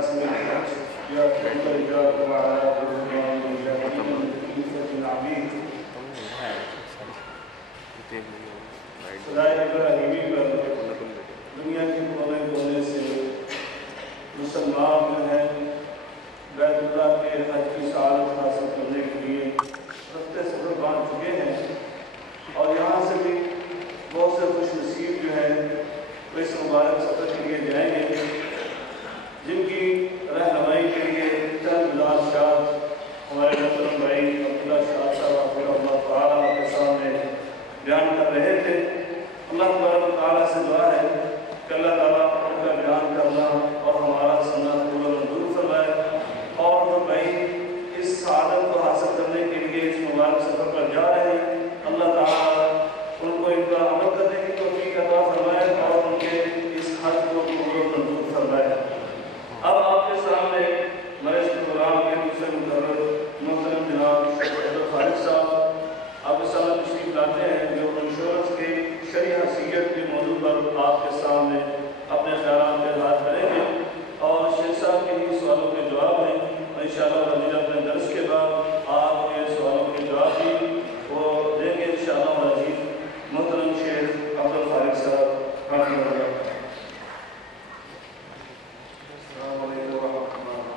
قاسم الحج يا كل رجال وعلى رضوان المجاهدين بالكنيسة العميد خدائے ابراہیمی پر دنیا کے کونے کونے سے مسلمان جو ہیں بیت اللہ کے حج کی سعادت حاصل کرنے کے لیے رفتے سفر باندھ چکے ہیں، اور یہاں سے بھی بہت سے خوش نصیب جو ہیں وہ اس مبارک سفر کے لیے جائیں گے، جن کی رہنمائی کے لیے چند مزاج شاد ہمارے محترم بھائی عبداللہ شاہ صاحب حفظہ اللہ تعالیٰ کے سامنے بیان کر رہے تھے۔ اللہ تبارک تعالیٰ سے دعا ہے کہ اللہ تعالیٰ ان کا بیان کرنا اور ہمارا سننا پورا منظور فرمائے، اور جو بھائی اس سعادت کو حاصل کرنے کے لیے اس مبارک سفر پر جا رہے ہیں، اللہ تعالیٰ ان کو ان کا عمل کرنے کی توفیق عطا فرمائے اور ان کے اس حج کو پورا منظور فرمائے۔ اب آپ کے سامنے ہمارے اس پروگرام کے دوسرے مقرر محترم جناب شیخ خالد صاحب آپ کے سامنے تشریف لاتے ہیں، جو انشورنس کے شرعی حیثیت کے موضوع پر آپ کے سامنے اپنے خیالات کا اظہار کریں گے، اور شیخ صاحب کے ہی سوالوں کے جواب ہیں، اور انشاءاللہ رضی اپنے درس کے بعد آپ کے سوالوں کے جواب بھی وہ دیں گے انشاءاللہ رضی۔ محترم شیخ عبدالخالق صاحب رحمۃ اللہ۔ السلام علیکم ورحمۃ اللہ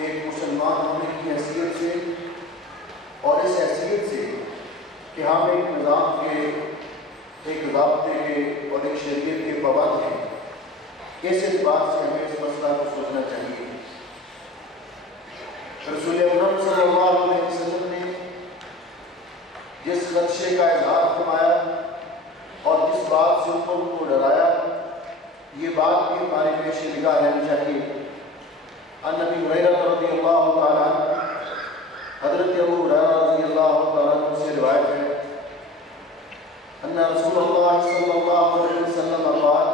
ایک مسلمان ہونے کی حیثیت سے اور اس حیثیت سے کہ ہم ایک نظام کے، ایک ضابطے کے اور ایک شریعت کے پابند ہیں، اس اعتبار سے ہمیں اس مسئلہ کو سوچنا چاہیے۔ رسول اکرم صلی اللہ علیہ وسلم نے جس خدشے کا اظہار فرمایا اور جس بات سے ان کو ڈرایا، یہ بات بھی ہمارے پیش نگاہ رہنی چاہیے۔ ان ابی ہریرہ رضی اللہ تعالیٰ عنہ، حضرت ابو ہریرہ رضی اللہ تعالیٰ عنہ سے روایت ہے ان رسول اللہ صلی اللہ علیہ وسلم قال،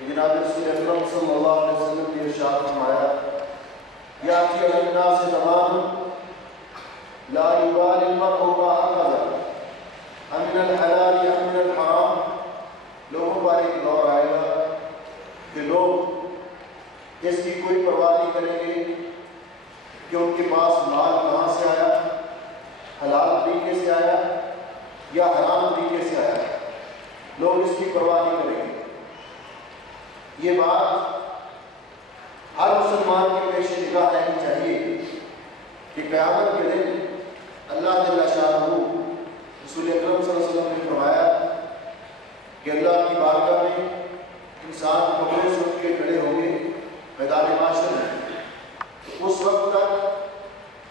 جناب رسول اکرم صلی اللہ علیہ وسلم نے ارشاد فرمایا، یاتی علی الناس زمان لا یبالی المرء ما اخذ امن الحلال ام من الحرام، لوگوں پر ایک دور آئے گا کہ لوگ اس کی کوئی پرواہ نہیں کریں گے کہ ان کے پاس مال کہاں سے آیا، حلال طریقے سے آیا یا حرام طریقے سے آیا، لوگ اس کی پرواہ نہیں کریں گے۔ یہ بات ہر مسلمان کے پیش نگاہ رہنی چاہیے کہ قیامت کے دن اللہ جل شانہ رسول اکرم صلی اللہ علیہ وسلم نے فرمایا کہ اللہ کی بارگاہ میں انسان کمرے سے اٹھ کے کھڑے ہوں گے میدان معاشر میں، اس وقت تک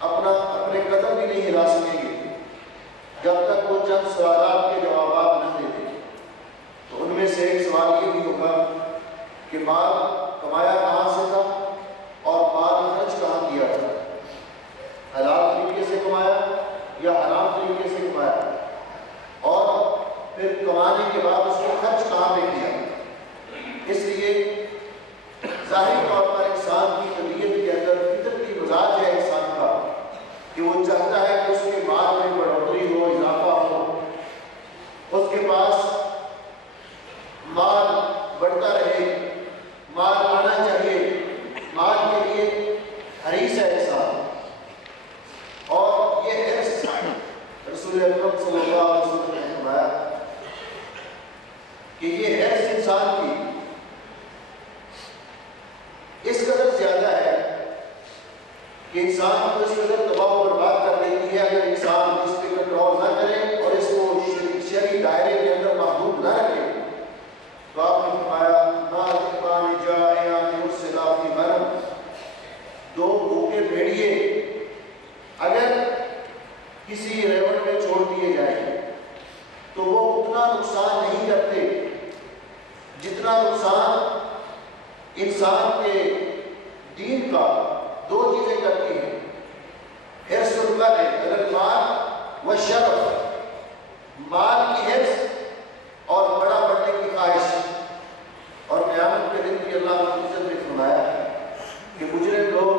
اپنے قدم بھی نہیں ہلا سکیں گے جب تک وہ چند سوالات کے جوابات نہ دے دیں۔ تو ان میں سے ایک سوال یہ بھی ہوگا کہ مال کمایا کہاں سے تھا اور مال خرچ کہاں کیا تھا، حلال طریقے سے کمایا یا حرام طریقے سے کمایا، اور پھر کمانے کے بعد اس کو خرچ کہاں پہ کیا۔ اس لیے ظاہری طور پر انسان کی طبیعت کے اندر فطرتی مزاج ہے انسان کا کہ وہ چاہتا ہے کہ اس کے مال میں بڑھوتری ہو، اضافہ ہو، اس کے پاس مال بڑھتا رہے، مال آنا چاہیے، مال کے لیے حریص ہے انسان۔ اور یہ حرص رسول اکرم صلی اللہ علیہ وسلم نے فرمایا کہ یہ حرص انسان کی اس قدر زیادہ ہے کہ انسان کو اس قدر تباہ و برباد کر دیتی ہے اگر انسان اس پہ کنٹرول نہ کرے اور اس کو شرعی دائرے کے اندر محدود نہ رکھے۔ تو آپ نے فرمایا ناطقان جائعان یرسلا فی غنم، دو بھوکے بھیڑیے اگر کسی ریوڑ میں چھوڑ دیے جائیں تو وہ اتنا نقصان نہیں کرتے جتنا نقصان انسان کے دین کا دو چیزیں کرتی ہیں، حرص القلب المال والشرف، مال کی حرص اور بڑا بننے کی خواہش۔ اور قیامت کے دن بھی اللہ رب العزت نے فرمایا کہ مجرم لوگ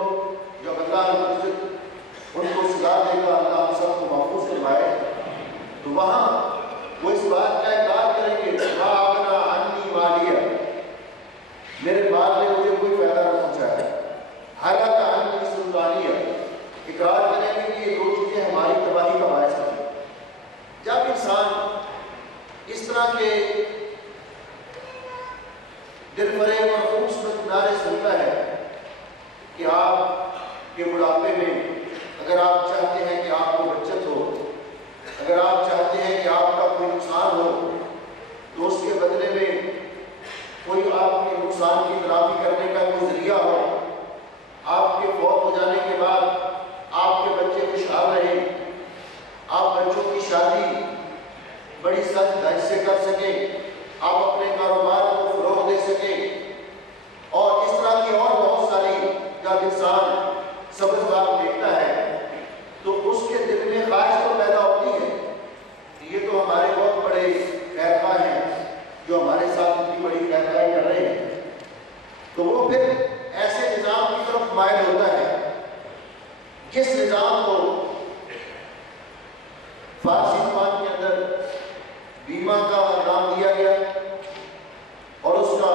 جب اللہ رب العزت ان کو سزا دے گا، اللہ ہم سب کو محفوظ فرمائے، تو وہاں وہ اس بات کا اقرار کریں گے ما اغنی عنی مالیہ، میرے مال نے مجھے کوئی فائدہ نہ پہنچایا، حالانکہ عنی سلطانیہ، اقرار کریں گے کہ یہ دو چیزیں ہماری تباہی کا باعث ہیں۔ جب انسان اس طرح کے دل فریب اور خوبصورت نعرے سنتا ہے کہ آپ کے بڑھاپے میں اگر آپ چاہتے ہیں کہ آپ کو بچت ہو، اگر آپ چاہتے ہیں کہ آپ کا کوئی نقصان ہو، تو اس کے بدلے میں کوئی آپ کے نقصان کی تلافی کرنے کا کوئی ذریعہ ہو، آپ کے فوت ہو جانے کے بعد آپ کے بچے خوشحال رہیں، آپ بچوں کی شادی بڑی سچ دھج سے کر سکیں، آپ اپنے کاروبار کو فروغ دے سکیں، اور اس طرح کی اور بہت ساری جب انسان سبز باغ دیکھتا ہے تو اس کے دل میں خواہش تو پیدا ہوتی ہے کہ یہ تو ہمارے بہت بڑے خیر خواہ ہیں جو ہمارے ساتھ اتنی بڑی خیر خواہی کر رہے ہیں، تو وہ پھر ایسے نظام کی طرف مائل ہوتا ہے جس نظام کو فارسی زبان کے اندر بیمہ کا نام دیا گیا اور اس کا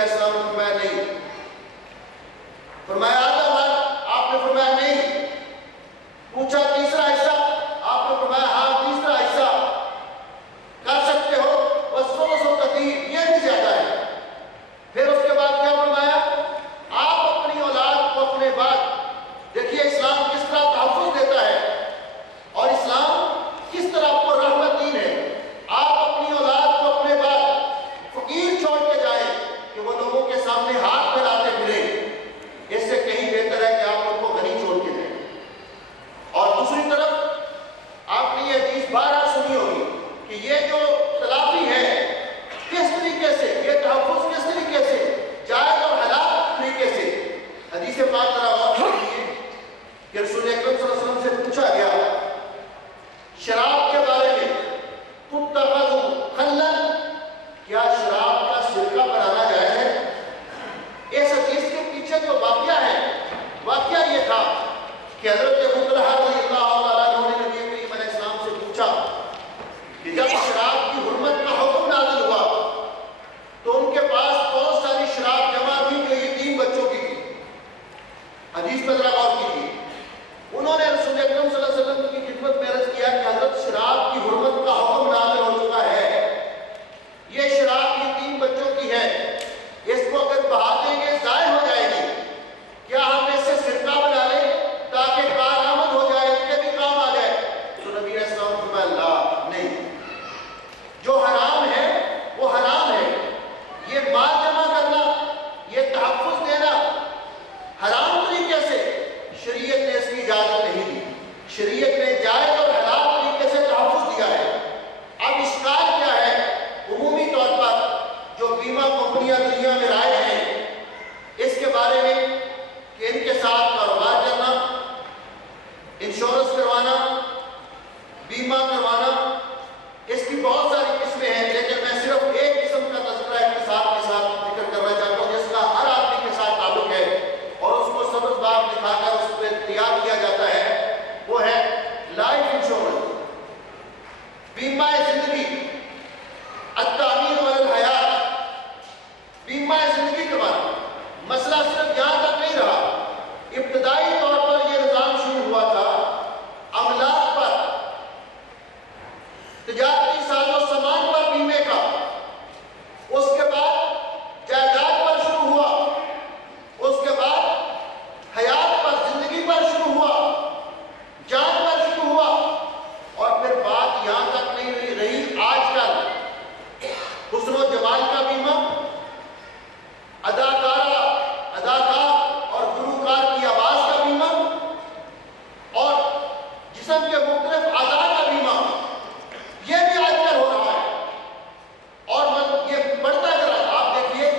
علیہ السلام نے فرمایا نہیں. فرمایا آدھا بھاگ, آپ نے فرمایا نہیں. پوچھا تیسرا حصہ, آپ نے فرمایا ہاں تیسرا حصہ کر سکتے ہو, بس 1600 تقریب, یہ بھی زیادہ ہے. پھر اس کے بعد کیا فرمایا, آپ اپنی اولاد کو اپنے بعد, دیکھیے اسلام کس طرح تحفظ دیتا ہے اور اسلام کس طرح پر رحمت دین ہے. آپ اپنی اولاد کو اپنے بعد فقیر چھوڑ کے جائیں کہ وہ لوگوں کے سامنے ہاتھ پھیلاتے پھرے, اس سے کہیں بہتر ہے کہ آپ ان کو غنی چھوڑ کے جائیں. اور دوسری طرف آپ نے یہ حدیث بارہ سنی ہوگی کہ یہ جو تلافی ہے کس طریقے سے, یہ تحفظ کس طریقے سے, جائز اور حلال طریقے سے. حدیث پاک ذرا غور کیجیے کہ رسول اکرم صلی اللہ علیہ وسلم سے پوچھا گیا شراب کے بارے میں, تتخذ خلا, کیا شراب کا سرکہ بنانا جائز ہے؟ اس حدیث کے پیچھے جو واقعہ ہے, واقعہ یہ تھا کہ حضرت ابو طلحہ رضی اللہ تعالیٰ عنہ نے نبی کریم علیہ السلام سے پوچھا کہ جب شراب کی حرمت کا حکم نازل ہوا تو ان کے پاس بہت ساری شراب جمع تھی جو یتیم بچوں کی تھی. حدیث پر ذرا غور کیجیے. انہوں نے رسول اکرم صلی اللہ علیہ وسلم کی خدمت میں عرض کیا کہ حضرت شراب کی حرمت کا حکم نازل ہو چکا ہے, یہ شراب یتیم بچوں کی ہے, اس کو اگر بہا دیں گے ضائع ہو جائے گی, کیا ہم اس سے سرکہ بنا لیں تاکہ کارآمد ہو جائے, ان کے بھی کام آ جائے؟ تو نبی علیہ السلام نے فرمایا لا, نہیں, جو حرام ہے وہ حرام ہے. یہ مال جمع کرنا, یہ تحفظ دینا حرام طریقے سے, شریعت نے اس کی اجازت نہیں دی. شریعت نے جائز اور حلال طریقے سے تحفظ دیا ہے. اب اشکال کیا ہے, عمومی طور پر جو بیمہ کمپنیاں دنیا میں رائج ہیں اس کے بارے میں کہ ان کے ساتھ کاروبار کرنا, انشورنس کروانا, بیمہ کروانا, اس کی بہت ساری قسمیں ہیں, لیکن میں صرف ایک قسم کا تذکرہ اقتصاد کے ساتھ ذکر کرنا چاہتا ہوں جس کا ہر آدمی کے ساتھ تعلق ہے اور اس کو سبز باب دکھا کر اس پہ تیار کیا جاتا ہے. وہ ہے لائف انشورنس, بیمہ زندگی, التأمین والحیات, بیمہ زندگی کروانا. مسئلہ صرف یہاں تک نہیں رہا, ابتدائی طور پر یہ نظام شروع ہوا تھا املاک پر, تجارتی ساز و سامان پر بیمے کا, اس کے بعد جائیداد پر شروع ہوا, اس کے بعد حیات پر, زندگی پر شروع ہوا, جان پر شروع ہوا, اور پھر بات یہاں تک نہیں رہی. آج کل حسن و جمال کا بیمہ, اداکار اور گلوکار کی آواز کا بیمہ, اور جسم کے مختلف اعضاء کا بیمہ, یہ بھی آج کل ہو رہا ہے اور یہ بڑھتا جا رہا ہے. آپ دیکھیے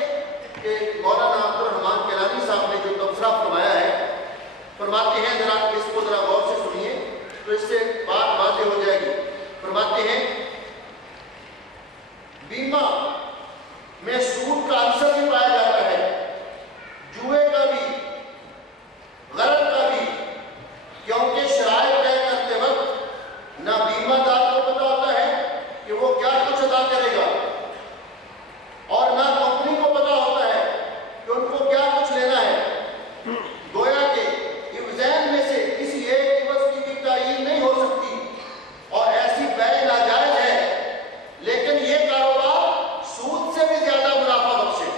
کہ مولانا عبد الرحمان کیلانی صاحب نے جو تبصرہ فرمایا ہے, فرماتے ہیں, ذرا اس کو ذرا غور سے سنیے تو اس سے بات واضح ہو جائے گی. فرماتے ہیں بیمہ میں سود کا عنصر بھی پایا جاتا ہے, جوئے کا بھی, غرض کا بھی, کیونکہ شرائط طے کرتے وقت نہ بیمہ دار کو پتا ہوتا ہے کہ وہ کیا کچھ ادا کرے گا, اور نہ کمپنی کو پتا ہوتا ہے کہ ان کو کیا کچھ لینا ہے. گویا کہ عوضین میں سے کسی ایک عوض کی بھی تعین نہیں ہو سکتی اور ایسی بیع ناجائز ہے, لیکن یہ کاروبار سود سے بھی زیادہ منافع بخش ہے.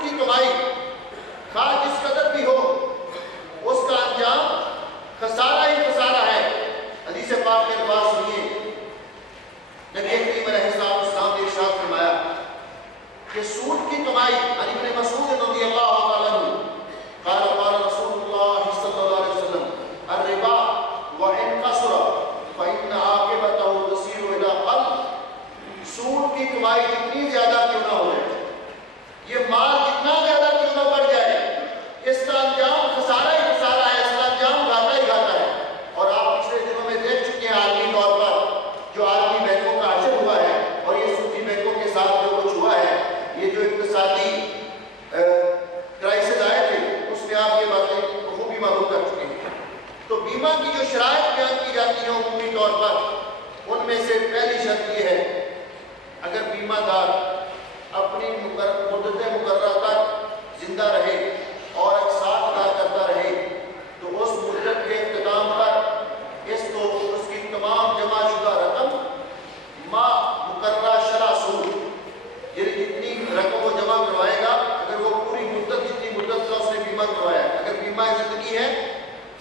سود کی کمائی خواہ جس قدر بھی ہو اس کا انجام خسارہ ہی خسارہ ہے۔ حدیث پاک کے الفاظ سنیے، نبی کریم علیہ السلام نے ارشاد فرمایا کہ سود کی کمائی، عن ابن مسعود رضی اللہ تعالیٰ عنہ قال قال رسول اللہ صلی اللہ علیہ وسلم الربا وإن قصر فإن عاقبته تصير إلى قلب۔ سود کی کمائی جتنی زیادہ کیوں نہ ہو جائے، یہ مال جتنا زیادہ کیوں نہ بڑھ جائے، اس کا انجام خسارہ ہی خسارہ ہے، اس کا انجام گھاٹا ہی گھاٹا ہے۔ اور آپ پچھلے دنوں میں دیکھ چکے ہیں عالمی طور پر جو عالمی بینکوں کا حشر ہوا ہے اور یہ سودی بینکوں کے ساتھ جو کچھ ہوا ہے، یہ جو اقتصادی کرائسس آئے تھے اس میں آپ یہ باتیں بخوبی معلوم کر چکے ہیں۔ تو بیمہ کی جو شرائط بیان کی جاتی ہیں عمومی طور پر، ان میں سے پہلی شرط یہ ہے اگر بیمہ دار اپنی مدت مقررہ تک زندہ رہے اور اقساط ادا کرتا رہے تو اس مدت کے اختتام پر اس کو اس کی تمام جمع شدہ رقم ما مقررہ شرع سود، یعنی جتنی رقم وہ جمع کروائے گا، اگر وہ پوری مدت جتنی مدت کا اس نے بیمہ کروایا، اگر بیمہ زندگی ہے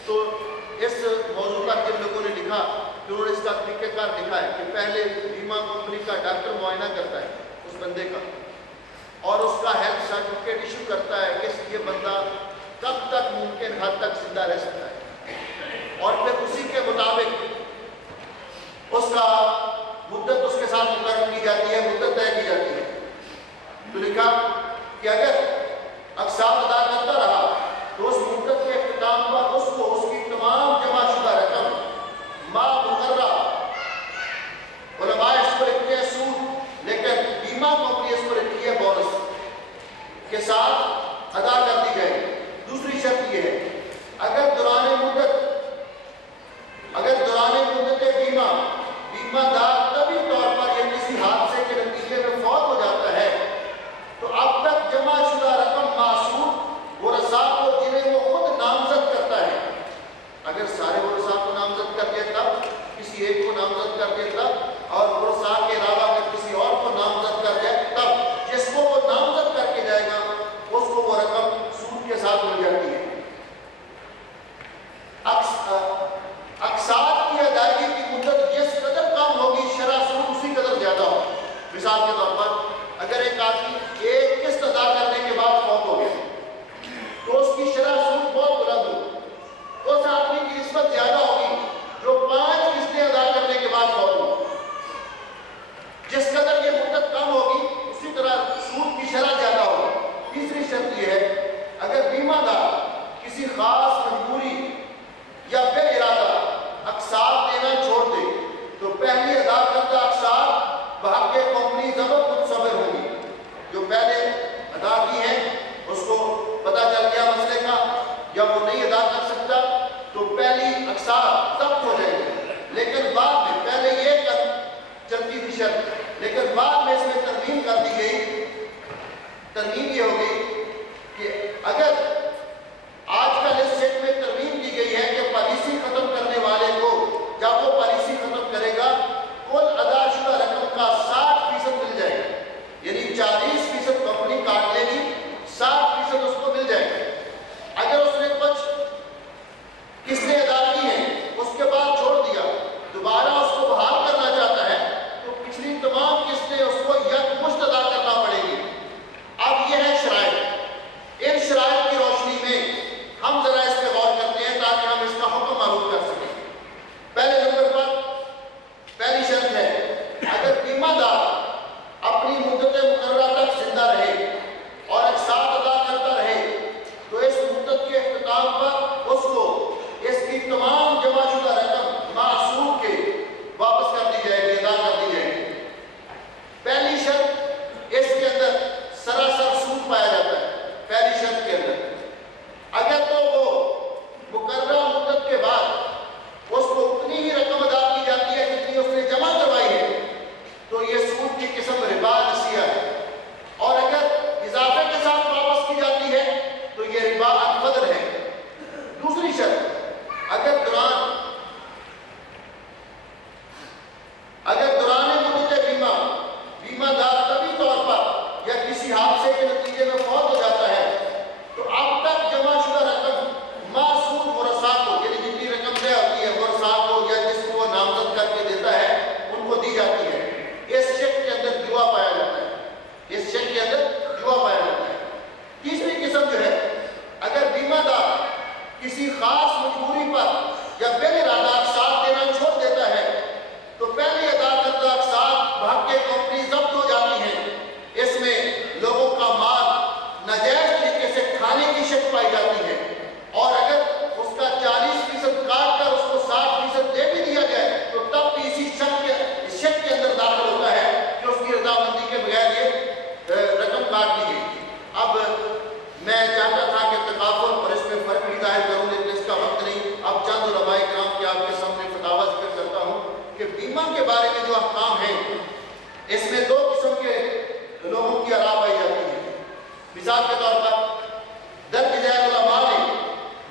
تو اس موضوع پر جن لوگوں نے لکھا کہ انہوں نے اس کا طریقہ کار لکھا ہے کہ پہلے بیمہ کمپنی کا ڈاکٹر معائنہ کرتا ہے اس بندے کا اور اس کا ہیلتھ سرٹیفکیٹ ایشو کرتا ہے کہ یہ بندہ کب تک ممکن حد تک زندہ رہ سکتا ہے، اور پھر اسی کے مطابق اس کا مدت اس کے ساتھ مقرر کی جاتی ہے، مدت طے کی جاتی ہے۔ تو لکھا کہ اگر اقساط ادا کرتا رہا تو اس مدت کے اختتام پر اس کو اس کی تمام جمع شدہ رقم ما مقررہ، علماء اس کو لکھتے ہیں سود، لیکن بیمہ کمپنی اس کو لکھتی ہے بونس کے ساتھ ادا کر دی جائے گی۔ دوسری شرط یہ ہے اگر دوران مدت بیمہ دار طبی طور پر یا کسی حادثے کے نتیجے میں فوت ہو جاتا ہے تو اب تک جمع شدہ رقم معصوم ورثاء کو جنہیں وہ خود نامزد کرتا ہے، اگر سارے ورثاء کو نامزد کر دے تب، کسی ایک کو نامزد کر دے تب، اور ورثاء کے علاوہ اگر کسی اور کو نامزد کر دے تب، جس کو وہ نامزد کر کے جائے گا اس کو وہ رقم سود کے ساتھ مل جاتی ہے۔ اقساط کی ادائیگی کی مدت جس قدر کم ہوگی شرع سود اسی قدر زیادہ ہو۔ مثال کے طور پر اگر ایک آدمی ایک قسط ادا کرنے کے بعد فوت ہو گیا تو اس کی شرع سود بہت بلند ہو، اس آدمی کی نسبت زیادہ ہوگی جو 5 قسطیں ادا کرنے کے بعد فوت ہو۔ جس قدر یہ مدت کم ہوگی اسی طرح سود کی شرح زیادہ ہوگی۔ تیسری شرط یہ ہے اگر بیمہ دار کسی خاص مجبوری یا پھر ارادہ اقساط دینا چھوڑ دے تو پہلی ادا کردہ اقساط بحق کمپنی ضبط متصور ہوگی۔ جو پہلے ادا کی ہے اس کو پتہ چل گیا مسئلے کا یا وہ نہیں ادا کر سکتا تو پہلی اقساط ضبط ہو جائے گی، لیکن بعد میں پہلے یہ چلتی تھی شرط، لیکن بعد میں اس میں ترمیم کر دی گئی۔ ترمیم یہ ہو گئی کہ اگر آج کل اس چیک میں ترمیم کی گئی ہے کہ پالیسی ختم کرنے والے کو جب وہ پالیسی ختم کرے گا کل ادا شدہ رقم کا 60% مل جائے گا، یعنی 40% کمپنی کاٹ لے گی، 60% اس کو مل جائے گا۔ اگر اس نے کچھ قسطیں ادا کی ہیں اس کے بعد چھوڑ دیا، دوبارہ اس کو بحال کرنا چاہتا ہے تو پچھلی تمام قسطیں اس کو یکمشت ادا کرنا پڑے گی۔ اب یہ ہے شرائط کے بارے میں جو احکام ہیں اس میں 2 قسم کے لوگوں کی آرا پائی جاتی ہے. مثال کے طور پر درج ذیل علماء نے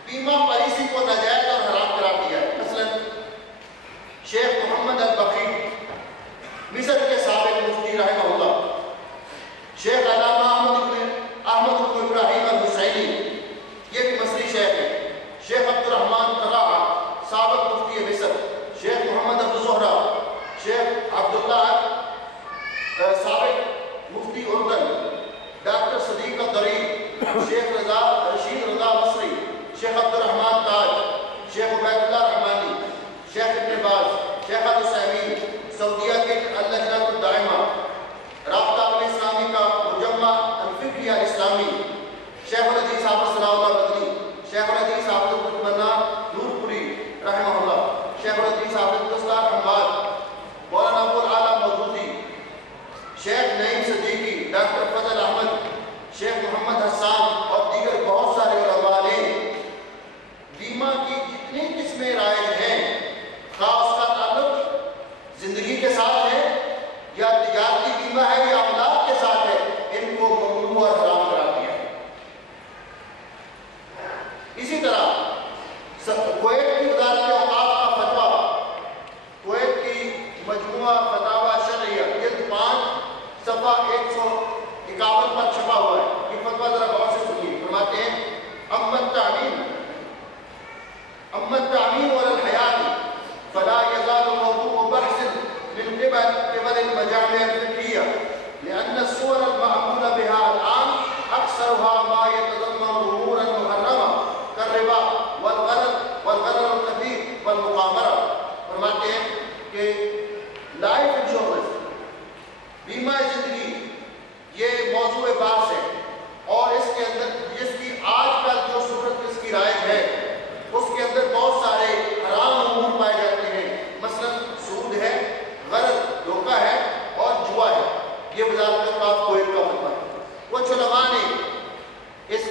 بیمہ پالیسی کو ناجائز اور حرام قرار دیا ہے. مثلا شیخ محمد البقی مصر کے سابق مفتی رحمہ اللہ، شیخ علامہ احمد بن ابراہیم الحسینی یہ بھی مصری شیخ ہے، شیخ عبد الرحمن طلحہ سابق مفتی مصر، شیخ محمد ابو زہرہ، شیخ عبداللہ سابق مفتی اردن، ڈاکٹر صدیق الدری، شیخ رشید رضا مصری، شیخ عبد الرحمن تاج، شیخ عبید اللہ رحمانی، شیخ ابن باز، شیخ العثیمین، سعودیہ کے اللجنہ الدائمہ، رابطہ اسلامی کا مجمع الفقہ الاسلامی، شیخ الحدیث حافظ ثناء اللہ مدنی، شیخ الحدیث حافظ المنان نور پوری رحمہ اللہ، شیخ الحدیث حافظ دستار حماد، مولانا ابو العالی مودودی، شیخ نعیم صدیقی، ڈاکٹر فضل احمد، شیخ محمد حسان اور دیگر بہت سارے علماء نے بیمہ کی جتنی قسمیں رائج ہیں، خواہ اس کا تعلق زندگی کے ساتھ ہے یا تجارتی بیمہ ہے یا املاک کے ساتھ ہے، ان کو ممنوع اور حرام قرار دیا ہے. اسی طرح کویت کی وزارت اوقاف کا فتویٰ، کویت کی مجموعہ فتاوی شرعیہ جلد 5 صفحہ 151 پر چھپا ہوا ہے. یہ فتویٰ ذرا غور سے سنیے. فرماتے ہیں اما التعمیم علی الحیات فلا يزال موضوع بحث من قبل المجامع الفقهية لأن الصور المعمولة بها الآن أكثرها ما يتضمن أمورا محرمة كالربا والغرر الكثير والمقامرة. فرماتے ہیں کہ لائف انشورنس، بیمہ زندگی، یہ موضوع بحث ہے اور اس کے اندر جس کی آج کل جو صورت اس کی رائج ہے اس کے اندر بہت سارے حرام امور پائے جاتے ہیں. مثلا سود ہے، غرض دھوکہ ہے اور جوا ہے. یہ وزارت اوقاف کویت کا فتویٰ ہے. کچھ علماء نے اس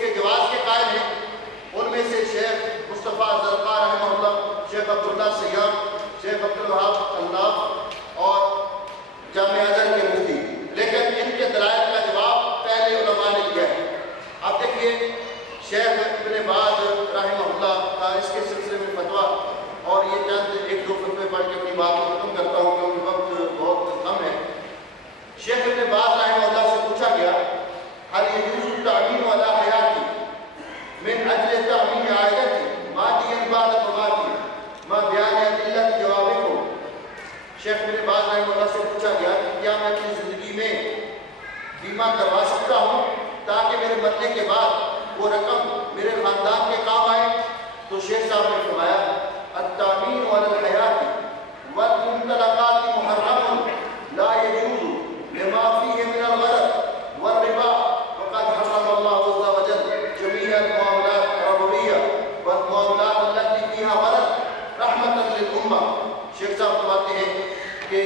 کے جواز کے قائل ہیں. ان میں سے شیخ مصطفیٰ زرقاء رحمہ اللہ، شیخ عبداللہ سیاح، شیخ عبدالوہاب اللہ اور جامع ازہر کے مفتی. لیکن ان کے دلائل کا جواب پہلے علماء نے دیا ہے. آپ دیکھیے شیخ ابن باز رحمہ اللہ کا اس کے سلسلے میں فتویٰ، اور یہ چند 1-2 فتوے پڑھ کے اپنی بات کو ختم کرتا ہوں کیونکہ وقت بہت کم ہے. شیخ ابن باز رحمہ اللہ سے پوچھا گیا هل يجوز التعميم على حياتي من اجل تعميم عائلتي ماديا بعد مماتي ما بیان ادلت جوابكم. شیخ ابن باز رحمہ اللہ سے پوچھا گیا کہ کیا میں اپنی زندگی میں بیمہ کروا سکتا ہوں تاکہ میرے مرنے کے بعد وہ رقم میرے خاندان کے کام آئے؟ تو شیخ صاحب نے فرمایا التعمیم علی الحیات والممتلکات محرم لا يجوز لما فيه من الغرر والربا وقد حرم الله عز وجل جميع المعاملات الربویہ والمعاملات التي فيها غرر رحمة للأمة. شیخ صاحب فرماتے ہیں کہ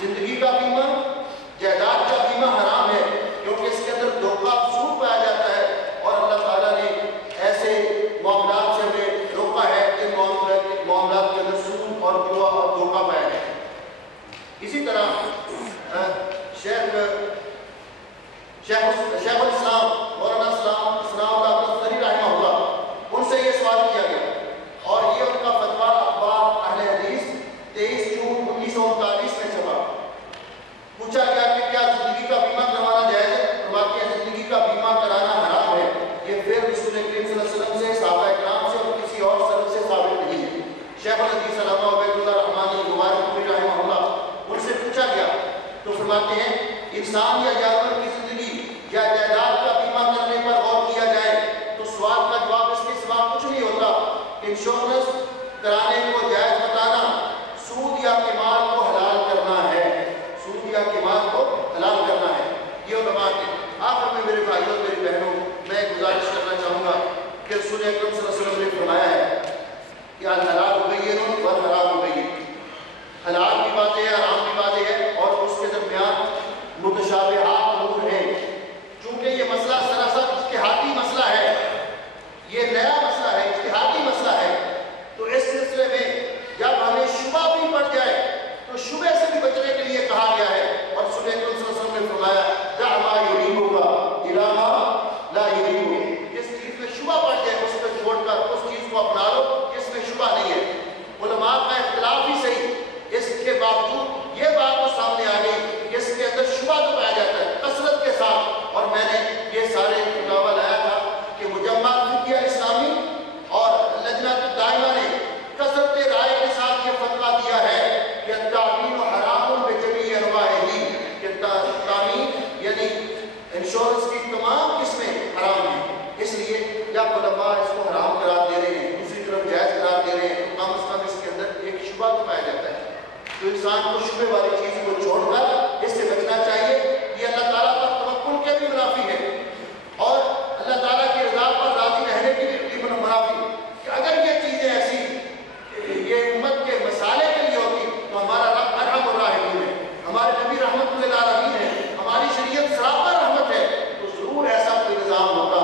زندگی کا بیمہ، جائیداد کا بیمہ حرام ہے کیونکہ اس کے اندر دھوکہ سود پایا جاتا ہے اور اللہ تعالیٰ نے ایسے معاملات سے ہمیں روکا ہے کہ معاملات کے اندر سود اور جوا اور دھوکہ پایا جائے. اسی طرح شیخ الاسلام مولانا اسلام اللہ القری رحمہ اللہ، ان سے یہ سوال کیا گیا اور یہ ان کا فتویٰ اخبار اہل حدیث 23 جون 1939 میں چھپا. پوچھا گیا کہ کیا زندگی کا بیمہ کروانا جائز ہے؟ فرماتے ہیں زندگی کا بیمہ کرانا حرام ہے. یہ پھر رسول کریم صلی اللہ علیہ وسلم سے، صحابہ کرام سے اور کسی اور سلف سے ثابت نہیں ہے. شیخ الحدیث علامہ عبید اللہ رحمانی مبارک پوری رحمہ اللہ، ان سے پوچھا گیا تو فرماتے ہیں انسان یا جانور کی زندگی یا جائیداد کا بیمہ کرنے پر غور کیا جائے تو سوال کا جواب اس کے سوا کچھ نہیں ہوتا. انشورنس کرانے کو جائز بتانا سود یا قمار کو حلال کرنا ہے، سود یا قمار کو حلال کرنا ہے. یہ علماء نے. آخر میں میرے بھائیوں اور میری بہنوں، میں گزارش کرنا چاہوں گا کہ رسول اکرم صلی اللہ علیہ وسلم نے فرمایا ہے کہ الحلال بین والحرام بین. حلال بھی واضح ہے، حرام بھی واضح ہے اور اس کے درمیان متشابہات امور ہیں. چونکہ یہ مسئلہ سراسر اجتہادی مسئلہ ہے، یہ نیا مسئلہ ہے، اجتہادی مسئلہ ہے، تو اس سلسلے میں جب ہمیں شبہ بھی پڑ جائے انشورنس کی تمام قسمیں حرام ہیں. اس لیے یا علماء اس کو حرام قرار دے رہے ہیں, دوسری طرف جائز قرار دے رہے ہیں, تو کم از کم اس کے اندر ایک شبہ تو پایا جاتا ہے. تو انسان کو شبے والی چیز کو چھوڑ کر اس سے بچنا چاہیے. یہ اللہ تعالیٰ پر توکل کے بھی منافی ہے اور اللہ تعالیٰ کی رضا پر راضی رہنے کی بھی منافی کہ اگر یہ چیزیں ایسی یہ امت کے مسالے کے لیے ہوتی تو ہمارا رب ارحم الراحمین ہے, ہمارے نبی رحمت للعالمین ہے, ہماری شریعت سراپا رحمت ہے, تو ضرور ایسا کوئی نظام ہوتا.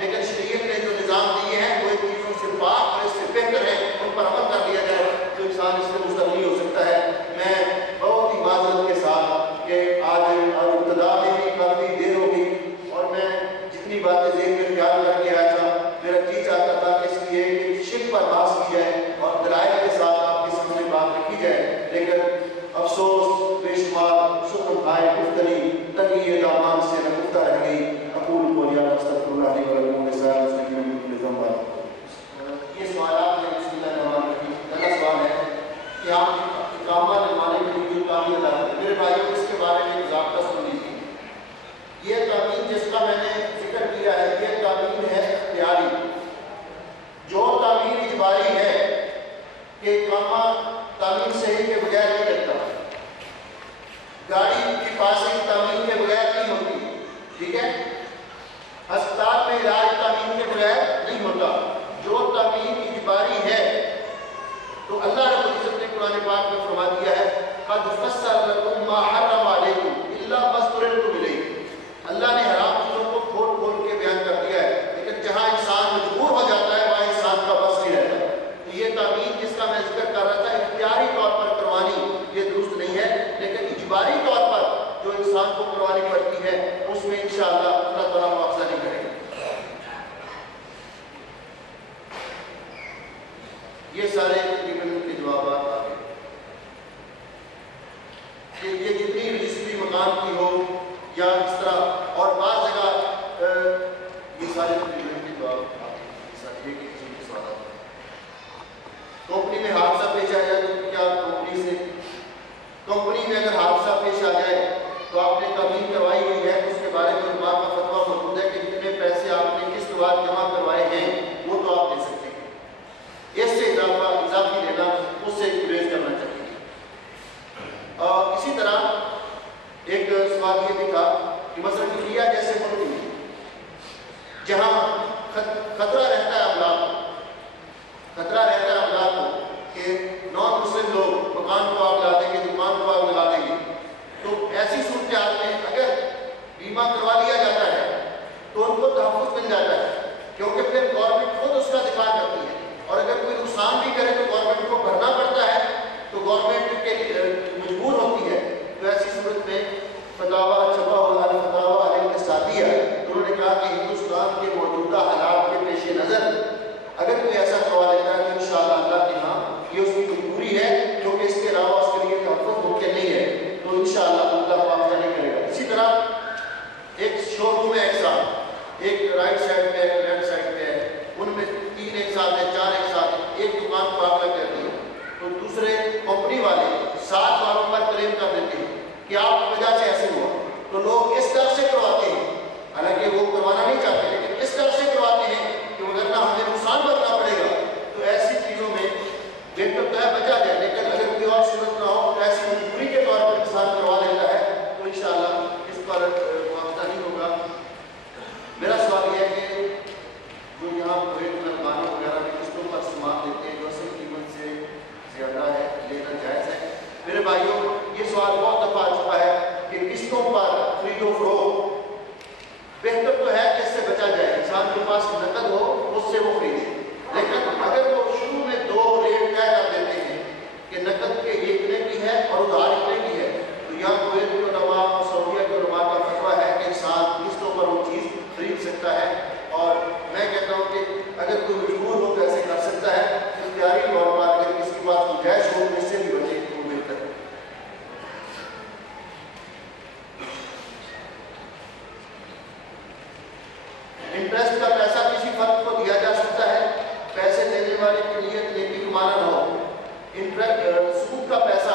لیکن شریعت نے جو نظام دیے ہیں وہ چیزوں سے پاک اور اس سے بہتر ہے, ان پر عمل کر لیا جائے تو انسان اس سے مستغنی ہو سکتا ہے. میں بہت ہی معذرت کے ساتھ کہ آج ابتدا میں بھی کافی دیر ہو گئی اور میں جتنی باتیں ذہن میں خیال کر کے آیا تھا, میرا جی چاہتا تھا کہ اس لیے شرک پر بحث کی جائے اور دلائل کے ساتھ آپ کے سامنے بات رکھی جائے. لیکن افسوس بے شمار سخن کھائے گفتگی تنگی دامان سے نہ گفتہ رہ گئی. اقول قولی ھذا استغفر اللہ لی ولکم ولسائر المسلمین من کل ذنب. یہ سوالات ہیں. بسم اللہ الرحمن الرحیم. پہلا سوال ہے کہ آپ اقامہ لگوانے کے لیے جو تعمیر ادا کرتے ہیں, میرے بھائیوں اس کے بارے میں ایک ضابطہ سن لیجیے. یہ تعمیر جس کا میں نے ذکر کیا ہے یہ تعمیر ہے اختیاری. جو تعمیر اجباری ہے کہ اقامہ تعمیر صحیح کے بغیر نہیں لگتا, گاڑی کی پاسنگ تعمیر کے بغیر نہیں ہوتی, ٹھیک ہے, ہسپتال میں علاج تعمیر کے بغیر نہیں ہوتا. جو تعمیر اجباری ہے تو اللہ رب العزت نے قرآن پاک میں فرما دیا ہے قد فصل لکم ما حرم علیکم الا ما اضطررتم الیہ. اللہ نے حرام چیزوں کو کھول کھول کے بیان کر دیا ہے, لیکن جہاں انسان مجبور ہو جاتا ہے وہاں انسان کا بس نہیں رہتا. تو یہ تعمیر جس کا میں ذکر کر رہا تھا اختیاری طور پر کروانی یہ درست نہیں ہے, لیکن اجباری طور پر جو انسان کو کروانی پڑتی ہے اس میں انشاءاللہ اللہ تعالیٰ معاوضہ نہیں کرے گا. یہ سارے تقریباً کے جوابات آ گئے کہ یہ جتنی رجسٹری مکان کی ہو یا اس طرح, اور بعض جگہ یہ سارے تقریباً کے جواب آ گئے. ایک قسم کے سوالات کمپنی میں حادثہ پیش آ جائے تو کیا کمپنی میں اگر حادثہ پیش آ جائے تو آپ نے تعمیر کروائی ہوئی ہے اس کے بارے میں علماء کا فتویٰ موجود ہے کہ جتنے پیسے آپ نے قسط وار جمع کروائے ہیں وہ تو آپ دے سکتے ہیں, اس سے اضافی لینا اس سے گریز کرنا چاہیے. اسی طرح ایک سوال یہ بھی تھا کہ مثلا انڈیا جیسے ملک میں جہاں خطرہ رہتا ہے املاک کو کہ نان مسلم لوگ مکان کو آگ لگا دیں گے, دکان کو آگ لگا دیں گے, تو ایسی صورتحال میں اگر بیمہ کروا لیا جاتا ہے تو ان کو تحفظ مل جاتا ہے, کیونکہ پھر گورنمنٹ خود اس کا دفاع کرتی ہے, اور اگر کوئی نقصان بھی کرے تو گورنمنٹ کو بھرنا پڑتا ہے, تو گورنمنٹ کے مجبور ہوتی ہے. تو ایسی صورت میں فتاویٰ چھپا ہوا فتاویٰ الاقتصادیہ انہوں نے کہا کہ ہندوستان کے موجودہ حالات کے پیش نظر اگر کوئی ایسا کروا لیتا ہے تو انشاءاللہ اللہ کے ہاں یہ اس کی مجبوری ہے, کیونکہ اس کے علاوہ اس کے لیے تحفظ ممکن نہیں ہے, تو انشاءاللہ اللہ معاوضہ نہیں کرے گا. اسی طرح ایک شو روم ہے ایک ساتھ, ایک رائٹ سائڈ پہ ایک لیفٹ سائڈ پہ ہے, ان میں 3 ایک ساتھ ہے, 4 ایک ساتھ ہے, ایک دکان کو آگ لگ جاتی ہے تو دوسرے کمپنی والے 7 والوں پر کلیم کر دیتے ہیں کہ آپ کی وجہ سے ایسے ہوا, تو لوگ اس طرح سے کرواتے ہیں, حالانکہ وہ کروانا نہیں چاہتے لیکن اس طرح سے کرواتے ہیں کہ وغیرہ ہمیں نقصان بھرنا پڑے گا. تو ایسی چیزوں میں بہتر تو ہے بچا جائے, لیکن اگر کوئی اور صورت نہ ہو تو ایسی مجبوری کے طور پر انسان کروا لیتا ہے تو انشاءاللہ اس پر معاوضہ نہیں ہوگا. میرا سوال یہ ہے کہ جو یہاں کویت میں مکانوں وغیرہ میں قسطوں پر سامان دیتے ہیں جو اصل قیمت سے زیادہ ہے, لینا جائز ہے. میرے بھائیوں یہ سوال بہت دفعہ آ چکا ہے کہ قسطوں پر خرید و فروخت بہتر تو ہے کہ اس سے بچا جائے, انسان کے پاس نقد ہو اس سے وہ خریدے, لیکن اگر وہ شروع میں 2 ریٹ طے کر دیتے ہیں کہ نقد کے یہ اتنے کی ہے اور ادھار اتنے کی ہے, تو یہاں کویت کے علماء اور سعودیہ کے علماء کا فتویٰ ہے کہ انسان قسطوں پر وہ چیز خرید سکتا ہے. اور میں کہتا ہوں کہ اگر کوئی مجبور ہو تو ایسے کر سکتا ہے, اختیاری طور پر اگر کسی کے پاس گنجائش ہو تو اس سے بھی بچے تو بہتر ہے. انٹرسٹ کا پیسہ کسی فرد کو دیا جا سکتا ہے, پیسے دینے والے کی نیت نیکی گمانا نہ ہو. سود کا پیسہ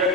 1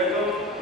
1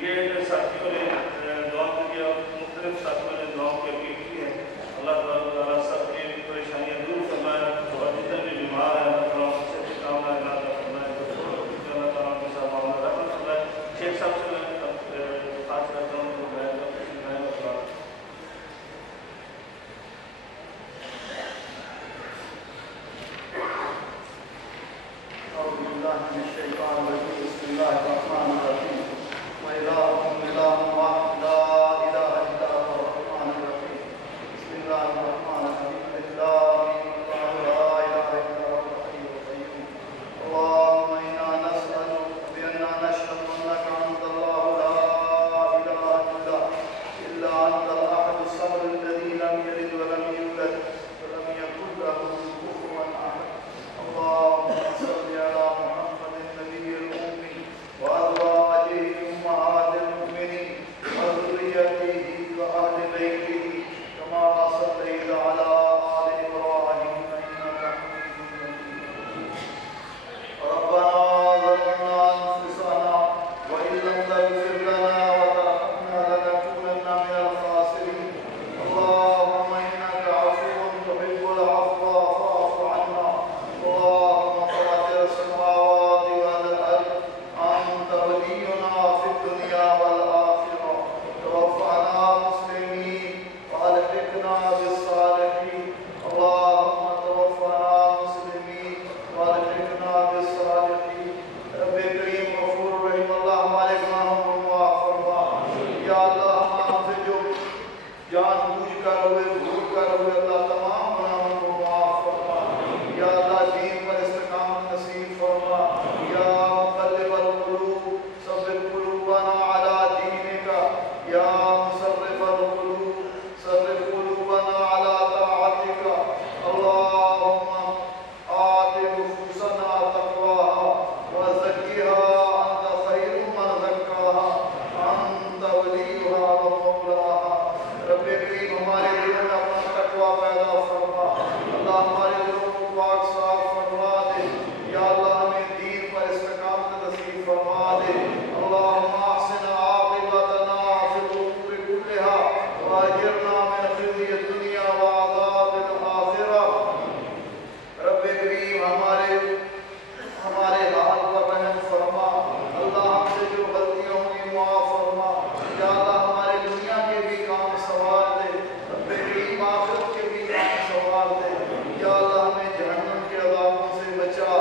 یہ ساتھیوں نے دعا کی اور مختلف ساتھیوں نے دعا کی اپیل کی ہے. اللہ تعالیٰ سب کی پریشانیاں دور فرمائے اور جتنے بھی بیمار ہیں اللہ تعالیٰ سے بھی کام علاج فرمائے. اللہ تعالیٰ کے ساتھ معاملہ رحمت فرمائے. شیخ صاحب سے میں خاص کرتا ہوں تو میں أعوذ بالله من الشيطان الرجيم. بسم الله الرحمن الرحيم. وإلهكم إله واحد لا إله إلا هو الرحمن الرحيم. بسم الله الرحمن الرحيم. الله لا إله إلا هو الحي القيوم. اللهم إنا نسألك بأننا نشهد أنك أنت الله لا إله إلا أنت الأحد الصمد الذي لم يلد ولم يولد ولم يكن له كفوا أحد. اللهم صل على محمد النبي الأمي وأزواجه أمهات المؤمنين وذريته وأهل بيته كما صليت على آل إبراهيم إنك حميد مجيد. ربنا ظلمنا أنفسنا وإن لم تغفر لنا وترحمنا لنكونن من الخاسرين. اللهم إنك عفو تحب العفو فاعف عنا. اللهم فاطر السماوات والأرض أنت ولينا في الدنيا والآخرة. توفنا مسلمين وألحقنا بالصالحين. اللهم توفنا مسلمين وألحقنا بالصالحين. رب کریم غفور رحیم. اللہ ہمارے گناہوں کو معاف فرما. یا اللہ ہم سے جو جان بوجھ کر ہوئے بھول کر ہوئے اللہ تمام گناہوں کو معاف فرما. یا اللہ دین پر استقامت نصیب فرما. یا مقلب القلوب ثبت قلوبنا على دینک. یا مصرف القلوب صرف قلوبنا على طاعتک. اللهم آت نفوسنا تقواها وزکها انت خیر من زکاها انت ولیها ومولاها. رب کریم ہمارے دلوں میں اپنا تقوی پیدا فرما. اللہ ہمارے دلوں کو پاک صاف فرما دے. یا اللہ ہمیں دین پر استقامت نصیب فرما دے. اللہم احسن عاقبتنا فی الامور کلها واجرنا من خزي الدنیا وعذاب الآخرہ. رب کریم ہمارے حال پر رحم فرما. اللہ ہم سے جو غلطیاں ہوئی معاف فرما. یا اللہ ہمارے دنیا کے بھی کام سوار دے. رب کریم آخرت کے بھی کام سوار دے. یا اللہ ہمیں جہنم کے عذابوں سے بچا.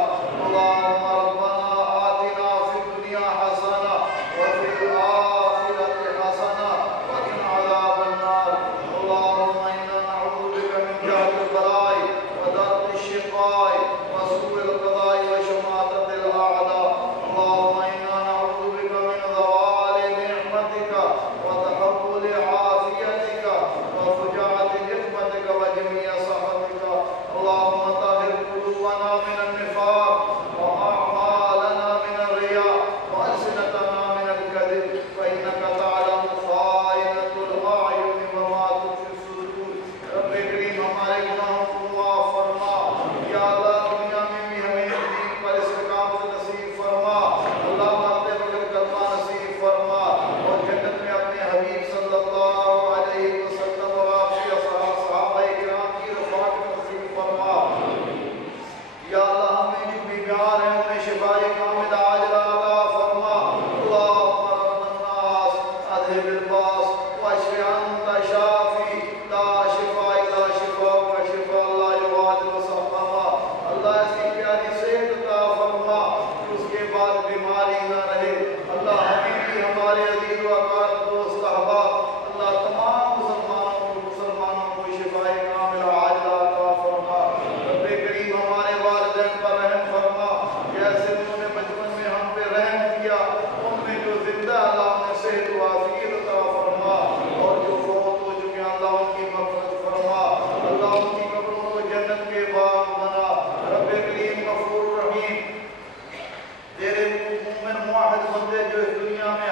اللہم ربنا آتنا فی الدنیا حسنہ وفی الآخرۃ حسنہ وقنا عذاب النار. اللہم انا نعوذ بک من جہد البلاء ودرک الشقاء وسوء القضاء وشماتة الأعداء. اللهم إنا نعوذ بك من زوال نعمتك وتحول عافيتك وفجاعة نقمتك وجميع سخطك. اللهم طهر قلوبنا من النفاق وأعمالنا من الرياء وألسنتنا من الكذب فإنك تعلم خائنة الأعين وما تخفي الصدور. رب کریم ہمارے گناہوں کو معاف فرما. یا اللہ دنیا میں بھی ہمیں دین پر استقامت نصیب فرما. اللہ مرتے وقت کلمہ نصیب فرما اور جنت میں اپنے حبیب صلی اللہ علیہ وسلم اور آپ کے صحابہ کرام کی رفاقت نصیب فرما. یا اللہ ہمیں جو بیمار ہیں انہیں شفاء کاملہ عاجلہ عطا فرما. اللہم رب الناس اذھب الباس واشف انت شافی لا شفاء الا شفاءک شفاء لا یغادر سقما. اللہ ایسی پیاری صحت عطا فرما کہ اس کے بعد بیماری نہ رہے. اللہ ہمیں بھی ہمارے عزیز و اقارب دوست احباب اللہ تمام مسلمانوں کو شفاء کاملہ عاجلہ عطا فرما. رب کریم ہمارے والدین پر رحم فرما. جیسے انہوں نے بچپن میں ہم پہ رحم کیا ان میں جو زندہ اللہ انہیں صحت و عافیت عطا فرما اور جو فوت ہو چکے اللہ ان کی مغفرت فرما. اللہ ان کی قبروں کو جنت کے باغ بنا. رب کریم غفور رحیم تیرے مومن موحد بندے جو اس دنیا میں